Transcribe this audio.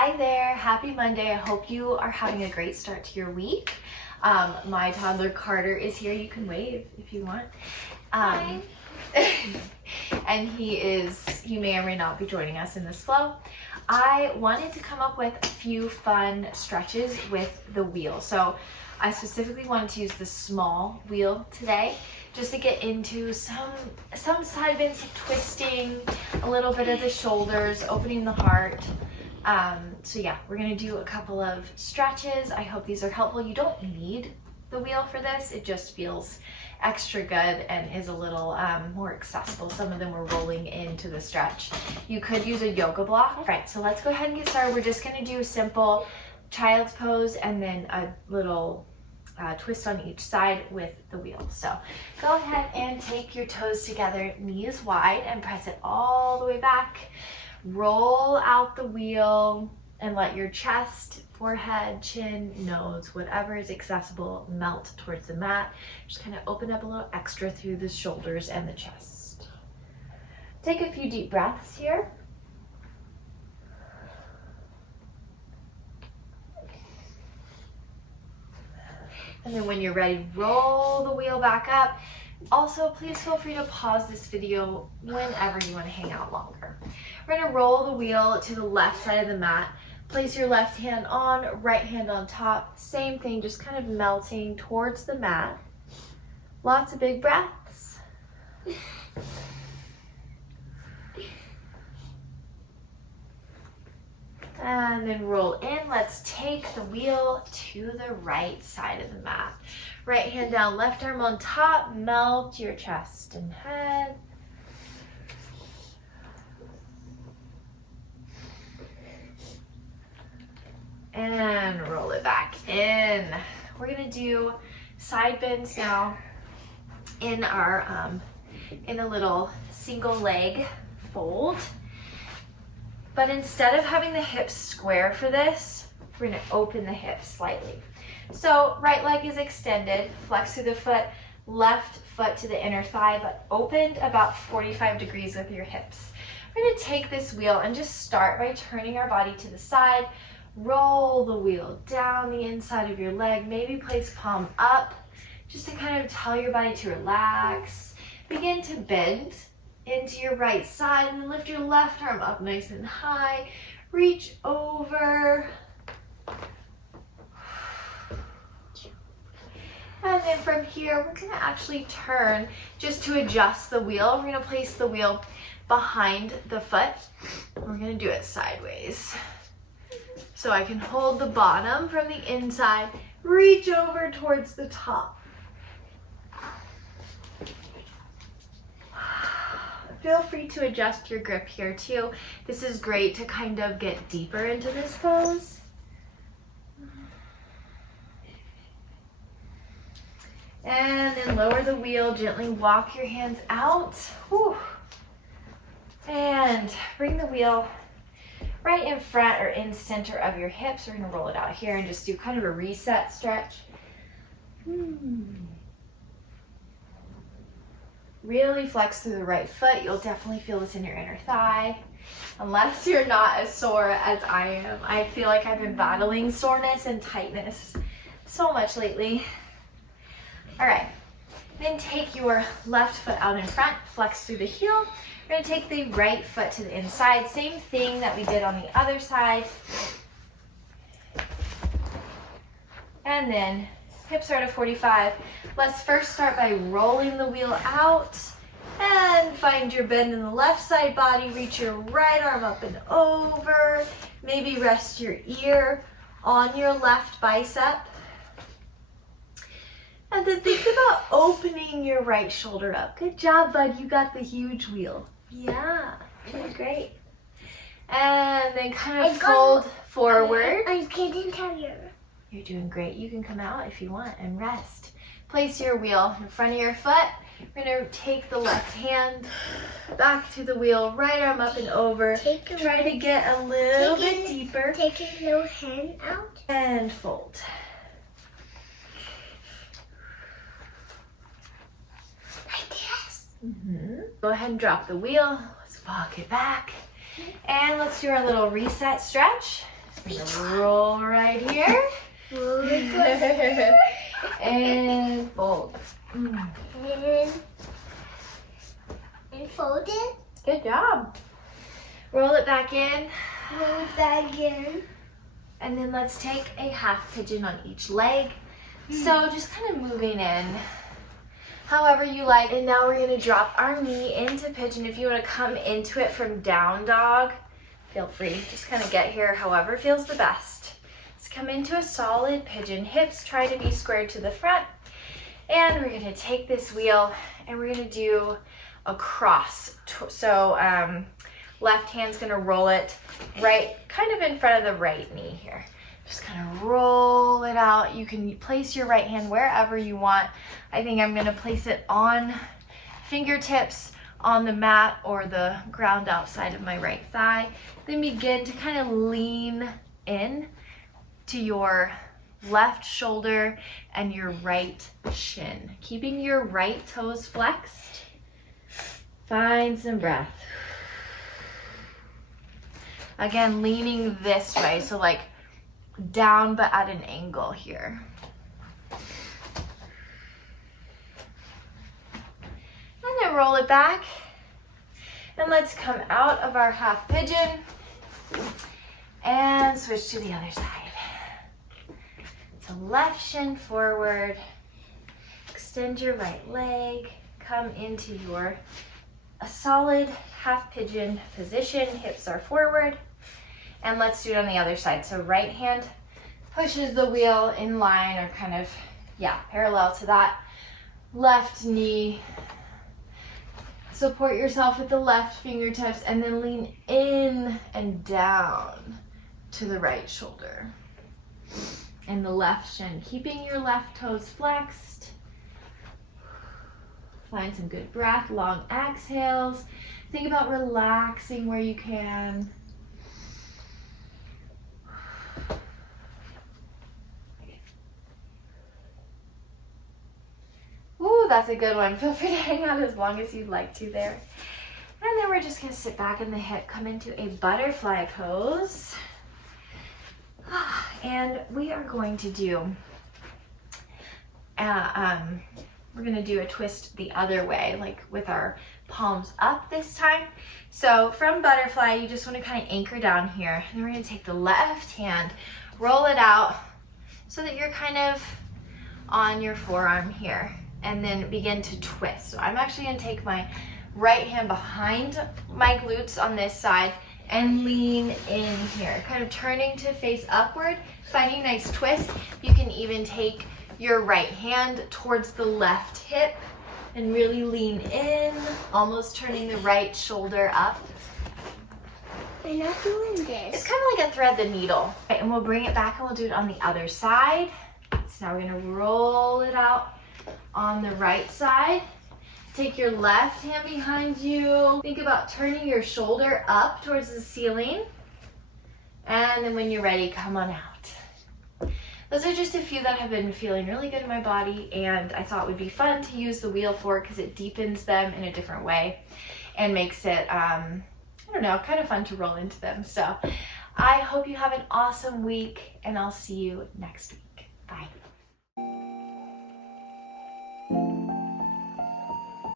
Hi there, happy Monday. I hope you are having a great start to your week. My toddler Carter is here. You can wave if you want. Hi. And he may or may not be joining us in this flow. I wanted to come up with a few fun stretches with the wheel. So I specifically wanted to use the small wheel today just to get into some side bends, twisting, a little bit of the shoulders, opening the heart. So yeah, we're gonna do a couple of stretches. I hope these are helpful. You don't need the wheel for this. It just feels extra good and is a little more accessible. Some of them were rolling into the stretch. You could use a yoga block. All right, so let's go ahead and get started. We're just gonna do a simple child's pose and then a little twist on each side with the wheel. So go ahead and take your toes together, knees wide, and press it all the way back. Roll out the wheel and let your chest, forehead, chin, nose, whatever is accessible, melt towards the mat. Just kind of open up a little extra through the shoulders and the chest. Take a few deep breaths here. And then when you're ready, roll the wheel back up. Also, please feel free to pause this video whenever you want to hang out longer. We're going to roll the wheel to the left side of the mat. Place your left hand on, right hand on top. Same thing, just kind of melting towards the mat. Lots of big breaths. And then roll in. Let's take the wheel to the right side of the mat. Right hand down, left arm on top. Melt your chest and head. And roll it back in. We're gonna do side bends now in our in a little single leg fold. But instead of having the hips square for this, we're gonna open the hips slightly. So right leg is extended, flex through the foot, left foot to the inner thigh, but opened about 45 degrees with your hips. We're gonna take this wheel and just start by turning our body to the side. Roll the wheel down the inside of your leg, maybe place palm up, just to kind of tell your body to relax. Begin to bend into your right side and then lift your left arm up nice and high. Reach over. And then from here, we're gonna actually turn just to adjust the wheel. We're gonna place the wheel behind the foot. We're gonna do it sideways. So I can hold the bottom from the inside, reach over towards the top. Feel free to adjust your grip here too. This is great to kind of get deeper into this pose. And then lower the wheel, gently walk your hands out. Whew. And bring the wheel right in front or in center of your hips. We're gonna roll it out here and just do kind of a reset stretch. Really flex through the right foot. You'll definitely feel this in your inner thigh. Unless you're not as sore as I am. I feel like I've been battling soreness and tightness so much lately. All right, then take your left foot out in front, flex through the heel. We're gonna take the right foot to the inside. Same thing that we did on the other side. And then hips are to 45. Let's first start by rolling the wheel out and find your bend in the left side body. Reach your right arm up and over. Maybe rest your ear on your left bicep. And then think about opening your right shoulder up. Good job, bud. You got the huge wheel. Yeah, doing great. And then kind of fold forward. I couldn't tell you. You're doing great. You can come out if you want and rest. Place your wheel in front of your foot. We're gonna take the left hand back to the wheel, right arm up and over. Try to get a little bit deeper. Take your little hand out. And fold. Like this. Go ahead and drop the wheel. Let's walk it back. And let's do our little reset stretch. Roll right here. Roll it right here. And fold. And fold it. Good job. Roll it back in. Roll it back in. And then let's take a half pigeon on each leg. So just kind of moving in however you like. And now we're gonna drop our knee into pigeon. If you wanna come into it from down dog, feel free. Just kind of get here however feels the best. Let's come into a solid pigeon. Hips try to be squared to the front. And we're gonna take this wheel and we're gonna do a cross. So left hand's gonna roll it right, kind of in front of the right knee here. Just kind of roll it out. You can place your right hand wherever you want. I think I'm gonna place it on fingertips on the mat or the ground outside of my right thigh. Then begin to kind of lean in to your left shoulder and your right shin. Keeping your right toes flexed. Find some breath. Again, leaning this way, so like down but at an angle here. And then roll it back. And let's come out of our half pigeon and switch to the other side. So left shin forward, extend your right leg, come into a solid half pigeon position, hips are forward. And let's do it on the other side. So right hand pushes the wheel in line or kind of, parallel to that. Left knee, support yourself with the left fingertips and then lean in and down to the right shoulder. And the left shin, keeping your left toes flexed. Find some good breath, long exhales. Think about relaxing where you can. Ooh, that's a good one. Feel free to hang out as long as you'd like to there. And then we're just gonna sit back in the hip, come into a butterfly pose. And we are going to do, we're gonna do a twist the other way, like with our palms up this time. So from butterfly, you just wanna kind of anchor down here. And then we're gonna take the left hand, roll it out so that you're kind of on your forearm here. And then begin to twist. So I'm actually gonna take my right hand behind my glutes on this side and lean in here, kind of turning to face upward, finding a nice twist. You can even take your right hand towards the left hip and really lean in, almost turning the right shoulder up. I'm not doing this. It's kind of like a thread the needle. Right, and we'll bring it back and we'll do it on the other side. So now we're gonna roll it out on the right side. Take your left hand behind you. Think about turning your shoulder up towards the ceiling. And then when you're ready, come on out. Those are just a few that have been feeling really good in my body and I thought would be fun to use the wheel for because it deepens them in a different way and makes it, I don't know, kind of fun to roll into them. So I hope you have an awesome week and I'll see you next week. Bye.